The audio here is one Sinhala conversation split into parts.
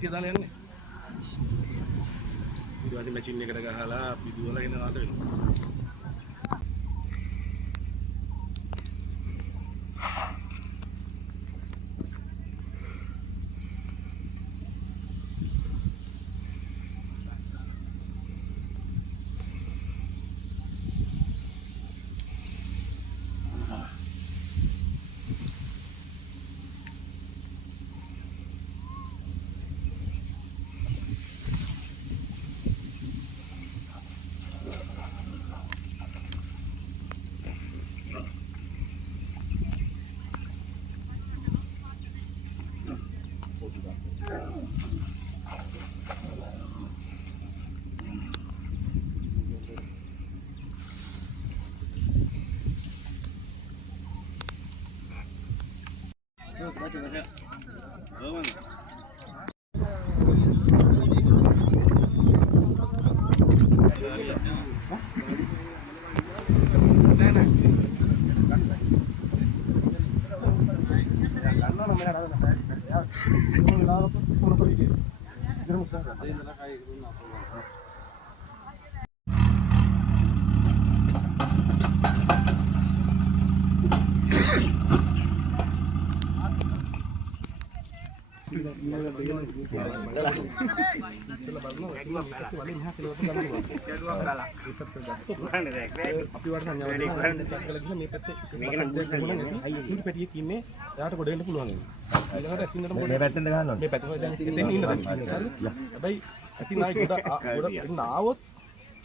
පැටිය දාලා යන්නේ. ඊට පස්සේ මැෂින් එකට ගහලා පිදුවලා එන නාද වෙනවා.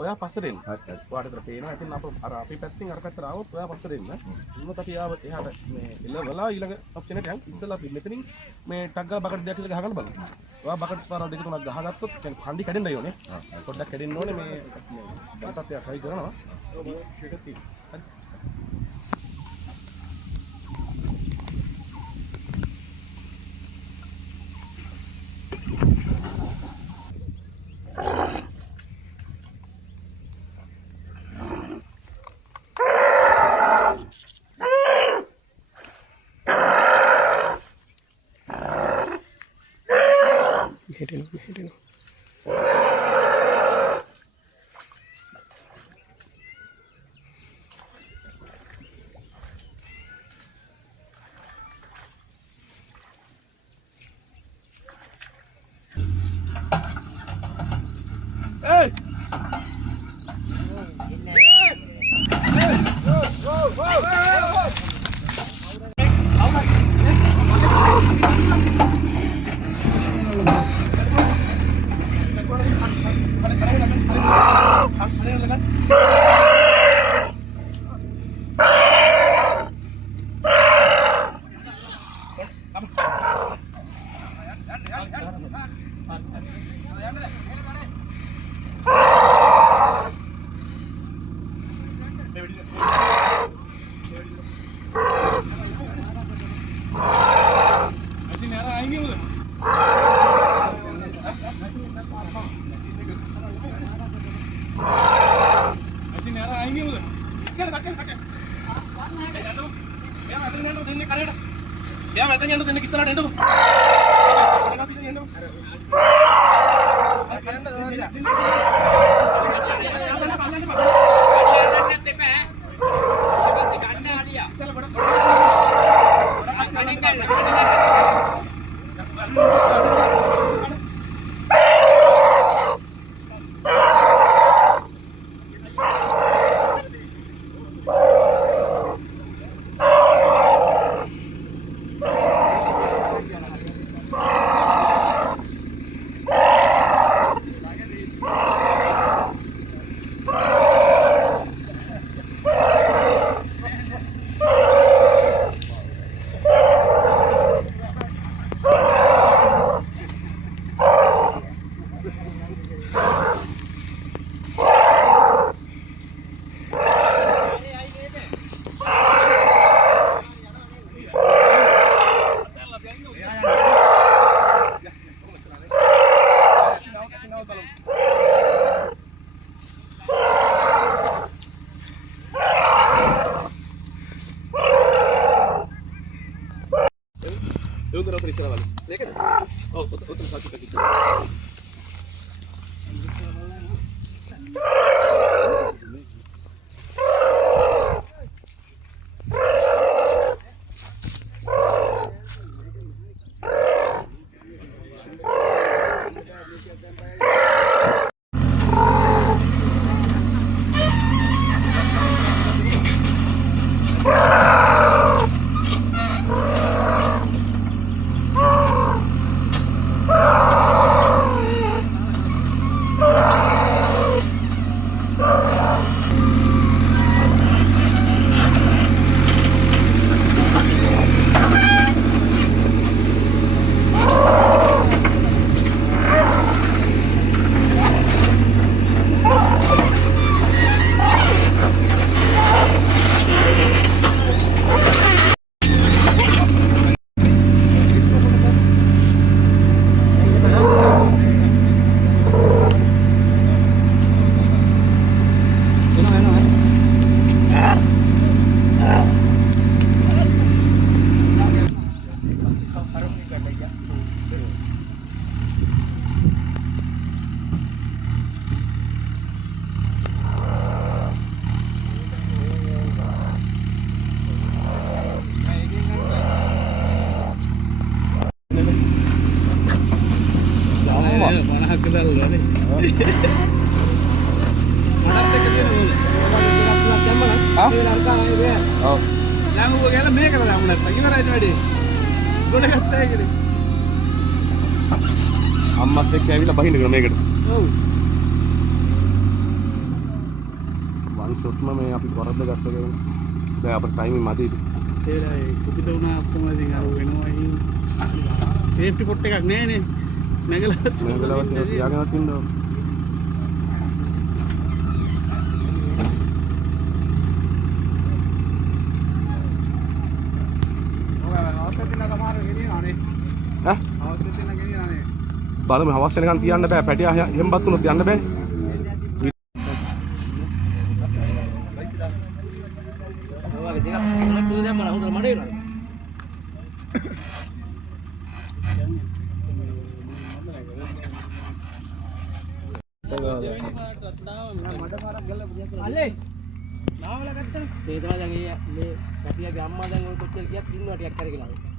ඔයා පස්සට එන්න. ඔයාට විතර පේනවා. ඉතින් අපි පැත්තෙන් අර පැත්තට ආවොත් ඔයා පස්සට එන්න. ඉන්නත් අපි ආවොත් එහාට මේ එළවලා ඊළඟ ඔප්ෂන් එකට යන් ඉස්සෙල්ලා අපි මෙතනින් මේ ටග් ගා බකට් දෙකක් විතර ගහගන්න බලමු. ඔයා බකට් පාර දෙක තුනක් ගහගත්තොත් කියන්නේ කණ්ඩි කැඩෙන්නයි ඕනේ. පොඩ්ඩක් කැඩෙන්න ඕනේ මේ බාටත් එයා try කරනවා. ඒක තියෙනවා. Eu não ofereci ela ali. Oh, outra só aqui. අම්මත් එක්ක ඇවිල්ලා බහින්න කරන මේකට. ඔව්. වන් ෂොට්ම මේ අපි වරද්ද ගත්ත ගමන් දැන් අපේ ටයිමින් මදිද. ඒලා කුපිත වුණා ඔක්කොම ඉතින් අර වෙනවා ඉතින්. සේෆ්ටි පොට් එකක් නෑනේ. නැගලවත් තියාගෙනත් ඉන්න ඕන. බලමු හවස් වෙනකන් තියන්න බෑ පැටිය එහෙම්පත් උනොත් යන්න බෑ අල්ලේ නාවල ගත්තා ඒ තමයි දැන් මේ පැටියගේ අම්මා දැන් ඔය කොච්චර කියක් ඉන්නවා ටිකක් කරගෙන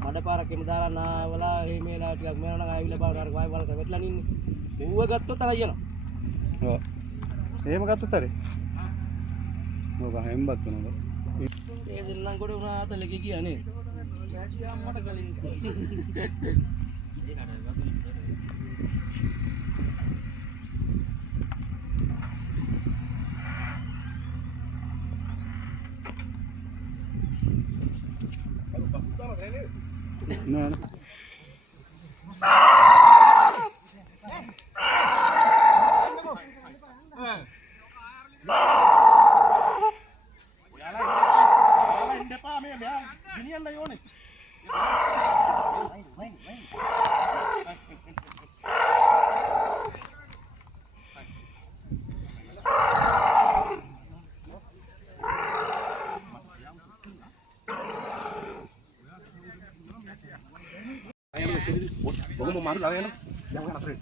මඩ පාරක් එම දාලා නාවලා මේ මේලා ටිකක් මෙයා නම් ආවිලා බලන අර වයි වලට වැටලා ඉන්නේ ඌව ගත්තොත් අර යනවා ඔව් එහෙම ගත්තොත් හරි මොකක් හැම්බත් වෙනවා ඒ දෙන්නම් කොට උනා අතලක ගියා නේ පැටිය අම්මට කලින් No. Vamos maru lah ya, jangan apa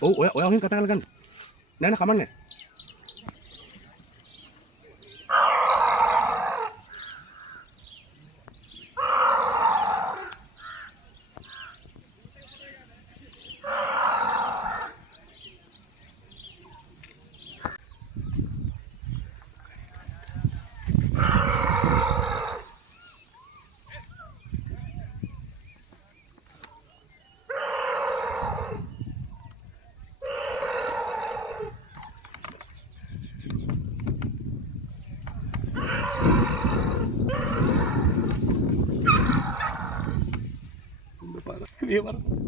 ඔව් ඔයා ඔහෙන් කතා කරලා ගන්න. නෑ නෑ කමන්නේ. Iya, Pak.